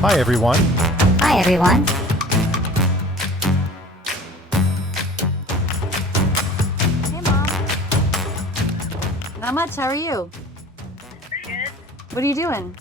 Hi, everyone. Hi, everyone. Hey, Mom. Not much. How are you? Pretty good. What are you doing?